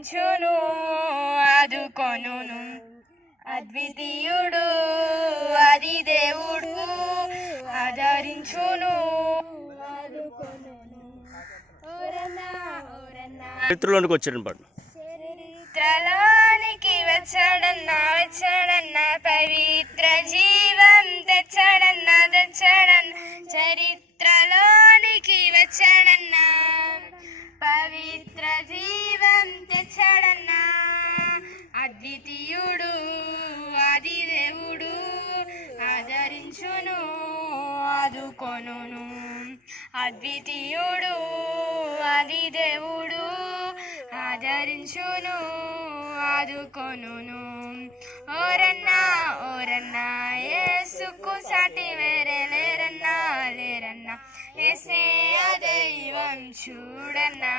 ఆదరించును ఆదుకొనును. అద్వితీయుడు ఆది దేవుడు ఆదరించును ఆదుకొనును. చరిత్రలోనికి వచ్చాడు పాడు. చరిత్రలోనికి వచ్చాడన్నా పవిత్ర జీవం తెచ్చాడన్నా చరిత్రలోనికి వచ్చాడన్నా పవిత్ర జీవం తెచ్చాడన్నా. అద్వితీయుడు ఆది దేవుడు ఆదరించును ఆదుకొనును. అద్వితీయుడు ఆది దేవుడు ఆదరించును ఆదుకొనును. ఓరన్నా యేసుకు సాటి వేరే లేరన్నా యేసే దైవం చూడన్నా